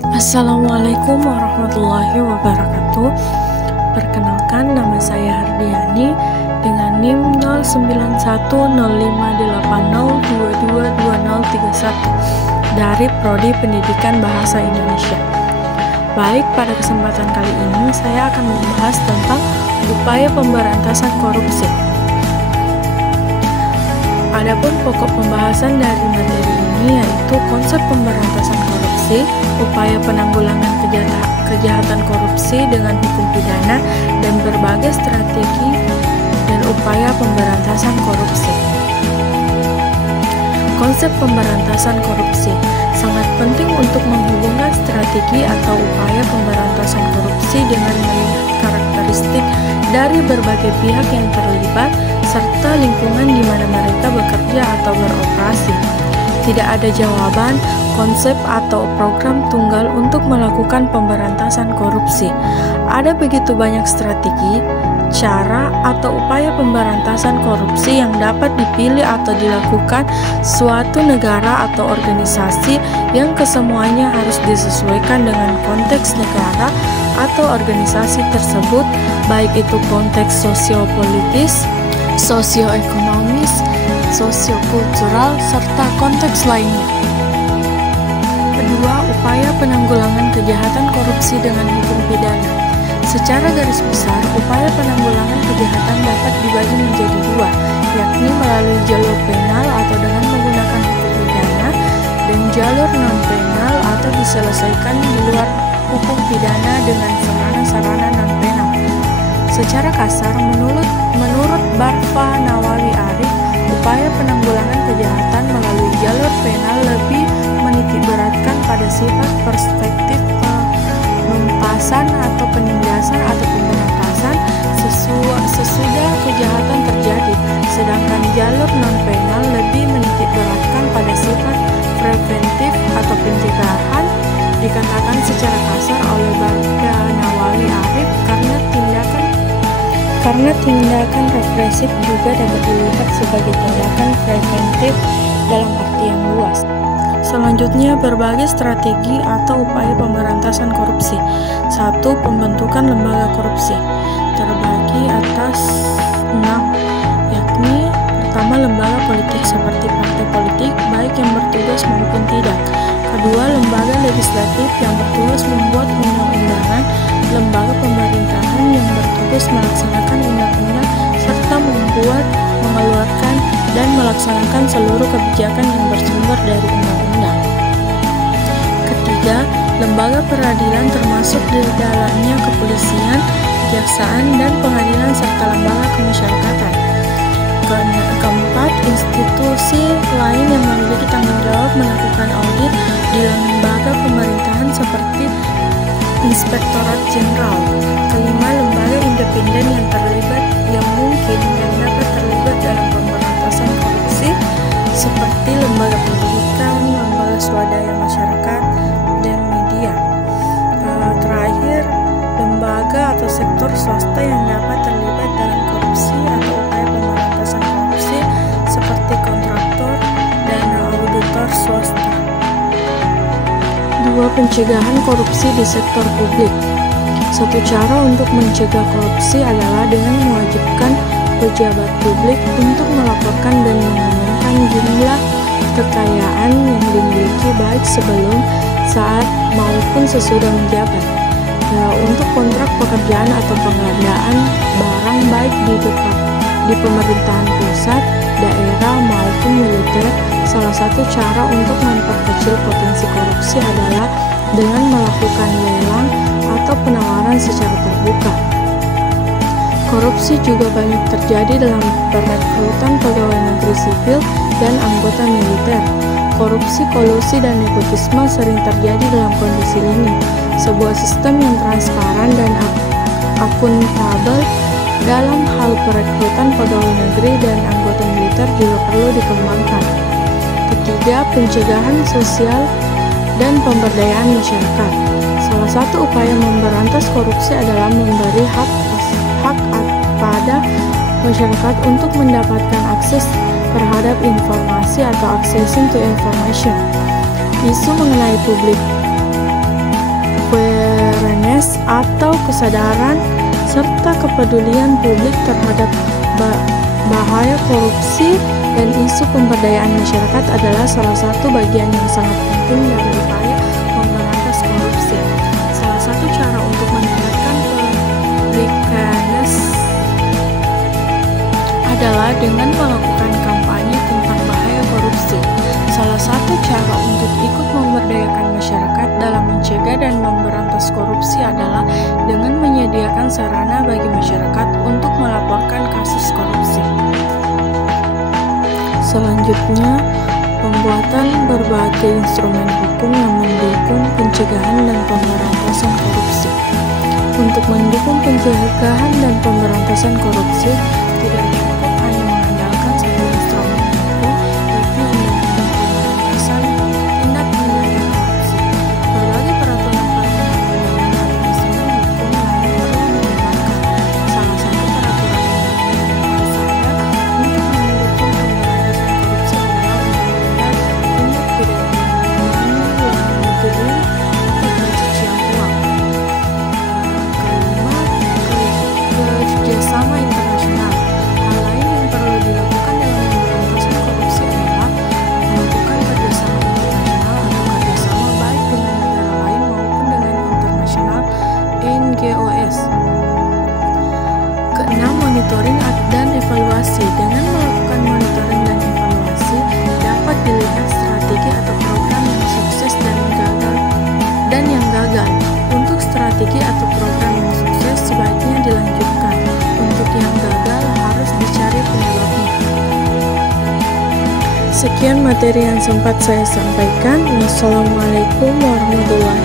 Assalamualaikum warahmatullahi wabarakatuh. Perkenalkan, nama saya Hardiani dengan NIM 09105802222031 dari Prodi Pendidikan Bahasa Indonesia. Baik, pada kesempatan kali ini saya akan membahas tentang upaya pemberantasan korupsi. Adapun pokok pembahasan dari materi ini yaitu konsep pemberantasan korupsi, upaya penanggulangan kejahatan korupsi dengan hukum pidana, dan berbagai strategi dan upaya pemberantasan korupsi. Konsep pemberantasan korupsi sangat penting untuk menghubungkan strategi atau upaya pemberantasan korupsi dengan melihat karakteristik dari berbagai pihak yang terlibat serta lingkungan di mana mereka bekerja atau beroperasi. Tidak ada jawaban, konsep, atau program tunggal untuk melakukan pemberantasan korupsi. Ada begitu banyak strategi, cara, atau upaya pemberantasan korupsi yang dapat dipilih atau dilakukan suatu negara atau organisasi yang kesemuanya harus disesuaikan dengan konteks negara atau organisasi tersebut, baik itu konteks sosiopolitis, sosioekonomis, sosiokultural, serta konteks lainnya. Kedua, upaya penanggulangan kejahatan korupsi dengan hukum pidana. Secara garis besar, upaya penanggulangan kejahatan dapat dibagi menjadi dua, yakni melalui jalur penal atau dengan menggunakan hukum pidana, dan jalur non-penal atau diselesaikan di luar hukum pidana dengan sarana-sarana non-penal. Secara kasar, menurut Barfa Nawawi Arif, upaya penanggulangan kejahatan melalui jalur penal lebih menitikberatkan pada sifat perspektif penumpasan atau penindasan atau pemberantasan sesudah kejahatan terjadi, sedangkan jalur non-penal lebih menitikberatkan pada sifat preventif atau pencegahan. Dikatakan secara kasar oleh Barfa Nawawi Arif karena tindakan represif juga dapat dilihat sebagai tindakan preventif dalam arti yang luas. Selanjutnya, berbagai strategi atau upaya pemberantasan korupsi. 1. Pembentukan lembaga korupsi terbagi atas 6, yakni pertama, lembaga politik seperti partai politik, baik yang bertugas maupun tidak. Kedua, lembaga legislatif yang bertugas membuat undang-undangan, lembaga pemerintahan yang bertugas melaksanakan undang-undang serta membuat, mengeluarkan, dan melaksanakan seluruh kebijakan yang bersumber dari undang-undang. Ketiga, lembaga peradilan termasuk di dalamnya kepolisian, kejaksaan, dan pengadilan serta lembaga kemasyarakatan. Keempat, institusi lain yang memiliki tanggung jawab melakukan audit di lembaga pemerintahan seperti Inspektorat Jenderal. Kelima, lembaga independen yang terlibat yang mungkin dan dapat terlibat dalam pemberantasan korupsi seperti lembaga pendidikan, lembaga swadaya masyarakat, dan media. Terakhir, lembaga atau sektor swasta yang dapat terlibat dalam korupsi atau upaya pemberantasan korupsi seperti kontraktor dan auditor swasta. 2. Pencegahan korupsi di sektor publik. Satu cara untuk mencegah korupsi adalah dengan mewajibkan pejabat publik untuk melaporkan dan mengumumkan jumlah kekayaan yang dimiliki baik sebelum, saat, maupun sesudah menjabat. Untuk kontrak pekerjaan atau pengadaan barang baik di pemerintahan pusat, daerah, maupun militer, salah satu cara untuk memperkecil potensi korupsi adalah dengan melakukan lelang atau penawaran secara terbuka. Korupsi juga banyak terjadi dalam perekrutan pegawai negeri sipil dan anggota militer. Korupsi, kolusi, dan nepotisme sering terjadi dalam kondisi ini. Sebuah sistem yang transparan dan akuntabel dalam hal perekrutan pegawai negeri dan anggota militer juga perlu dikembangkan. Ketiga, pencegahan sosial dan pemberdayaan masyarakat. Salah satu upaya memberantas korupsi adalah memberi hak pada masyarakat untuk mendapatkan akses terhadap informasi atau accessing to information. Isu mengenai public awareness atau kesadaran serta kepedulian publik terhadap bahaya korupsi dan isu pemberdayaan masyarakat adalah salah satu bagian yang sangat penting dari upaya memberantas korupsi. Salah satu cara untuk meningkatkan public awareness adalah dengan melakukan kampanye tentang bahaya korupsi. Salah satu cara untuk ikut memberdayakan masyarakat dalam mencegah dan memberantas korupsi adalah dengan menyediakan sarana bagi masyarakat untuk melaporkan kasus korupsi. Selanjutnya, pembuatan berbagai instrumen hukum yang mendukung pencegahan dan pemberantasan korupsi. Untuk mendukung pencegahan dan pemberantasan korupsi, tidak cukup hanya mengandalkan satu instrumen hukum, yaitu Undang-Undang Pemberantasan Tindak Pidana Korupsi. Berbagai peraturan perundang-undangan dan instrumen hukum lain perlu dikembangkan. Salah satu peraturan undang-undang yang harus ada untuk mendukung pemberantasan korupsi adalah Undang-Undang Tindak Pidana Luar Negeri atau Pencucian Uang. Kerjasama internasional. Hal lain yang perlu dilakukan dalam pemberantasan korupsi adalah melakukan kerjasama internasional atau kerjasama baik dengan negara lain maupun dengan internasional NGOs. Keenam, monitoring dan evaluasi. Dengan melakukan monitoring dan evaluasi, dapat dilihat strategi atau program yang sukses dan yang gagal. Untuk strategi atau program yang sukses sebaiknya dilanjutkan. Untuk yang gagal harus dicari penyebabnya. Sekian materi yang sempat saya sampaikan. Wassalamualaikum warahmatullahi